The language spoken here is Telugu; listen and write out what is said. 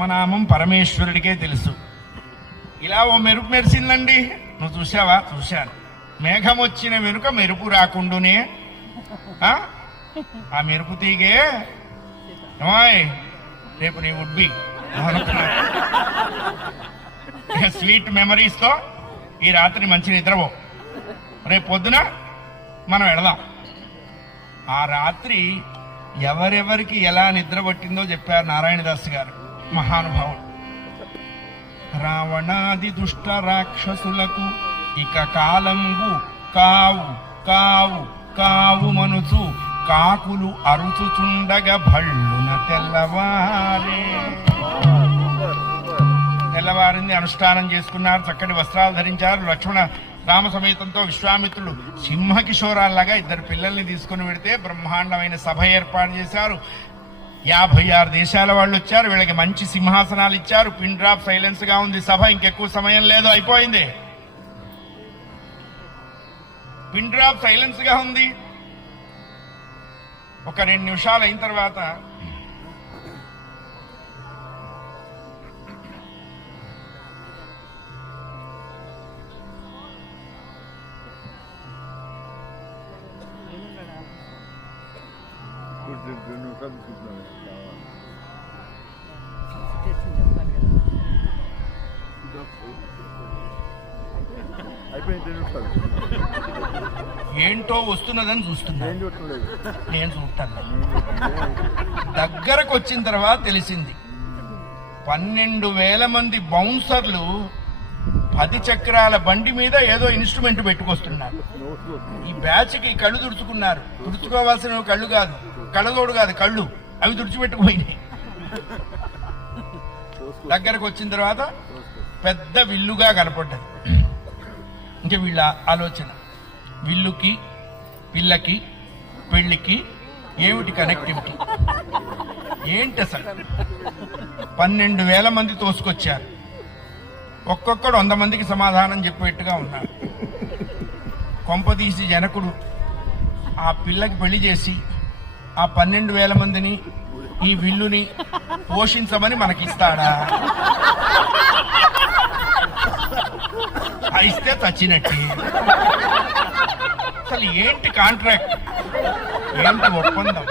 రామనామం పరమేశ్వరుడికే తెలుసు. ఇలా ఓ మెరుపు మెరిసిందండి. నువ్వు చూసావా? చూశాను. మేఘం వచ్చిన వెనుక మెరుపు రాకుండానే ఆ మెరుపు తీగే రేపు నీ వుడ్బి స్వీట్ మెమరీస్ తో ఈ రాత్రి మంచి నిద్రపో. రేపు పొద్దున మనం వెళదాం. ఆ రాత్రి ఎవరెవరికి ఎలా నిద్ర పట్టిందో చెప్పారు నారాయణదాస్ గారు, మహానుభావుడు. రావణాది దుష్ట రాక్షసులకు ఇక కాలంబు కావు కావు కావు మనుచు కాకులు అరుచుచుండగా భళ్ళున తెల్లవారే. తెల్లవారింది. అనుష్ఠానం చేసుకున్నారు, చక్కటి వస్త్రాలు ధరించారు. లక్ష్మణ రామ సమేతంతో విశ్వామిత్రుడు సింహకిషోరాల్లాగా ఇద్దరు పిల్లల్ని తీసుకుని వెడితే బ్రహ్మాండమైన సభ ఏర్పాటు చేశారు. 56 దేశాల వాళ్ళు వచ్చారు. వీళ్ళకి మంచి సింహాసనాలు ఇచ్చారు. పిన్ డ్రాప్ సైలెన్స్ గా ఉంది సభ. ఇంకెక్కువ సమయం లేదు, అయిపోయింది. పిన్ డ్రాప్ సైలెన్స్ గా ఉంది. ఒక 2 నిమిషాలు అయిన తర్వాత ఏంటో వస్తున్నదని చూస్తున్నా. నేను చూస్తాను. దగ్గరకు వచ్చిన తర్వాత తెలిసింది 12,000 మంది బౌన్సర్లు 10 చక్రాల బండి మీద ఏదో ఇన్స్ట్రుమెంట్ పెట్టుకొస్తున్నారు. ఈ బ్యాచ్ కి కళ్ళు తుడుచుకున్నారు. తుడుచుకోవాల్సిన కళ్ళు కాదు, కళ్ళతోడు కాదు, కళ్ళు అవి తుడిచిపెట్టుకుపోయినాయి. దగ్గరకు వచ్చిన తర్వాత పెద్ద విల్లుగా కనపడ్డది. ఇంకా వీళ్ళ ఆలోచన, విల్లుకి పిల్లకి పెళ్లికి ఏమిటి కనెక్టివిటీ ఏంటి అసలు? 12,000 మంది తోసుకొచ్చారు. ఒక్కొక్కడు 100 మందికి సమాధానం చెప్పేట్టుగా ఉన్నారు. కొంపదీసి జనకుడు ఆ పిల్లకి పెళ్లి చేసి ఆ 12,000 మందిని ఈ విల్లుని పోషించమని మనకిస్తాడా? ఇస్తే చచ్చినట్టు. అసలు ఏంటి కాంట్రాక్ట్, ఏంటి ఒప్పందం?